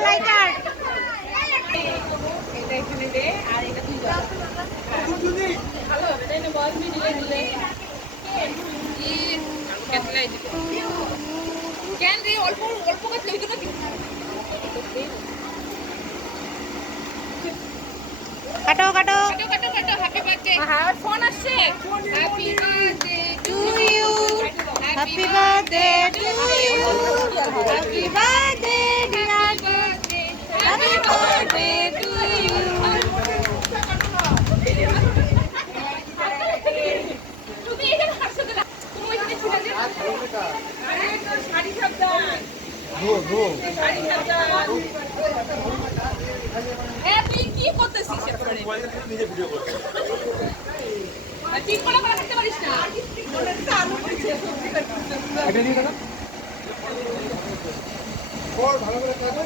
lighter এটা এখানে দে আর এটা তুই যা ভালো হবে তাই না বল দিলে দিলে কেটলাই দিবে কেন রে অল্প অল্প কাটলে হইতো নাকি কাটো কাটো কাটো কাটো কাটো হ্যাপি বার্থডে হ্যাঁ ফোন আসছে happy birthday to you happy birthday to you happy birthday dear happy birthday to you তুমি এটা হাসছো না তুমি ওইখানে ছিল যে আরে তো শাড়ি সাবধান শাড়ি সাবধান তুই কি করতেছিস এরপরে নিজে ভিডিও করছিস আর ঠিক করে করতে পারিস না মনে হচ্ছে আলু করছে সবজি কাটছিস এটা নিয়ে দাও ওর ভালো করে কাটো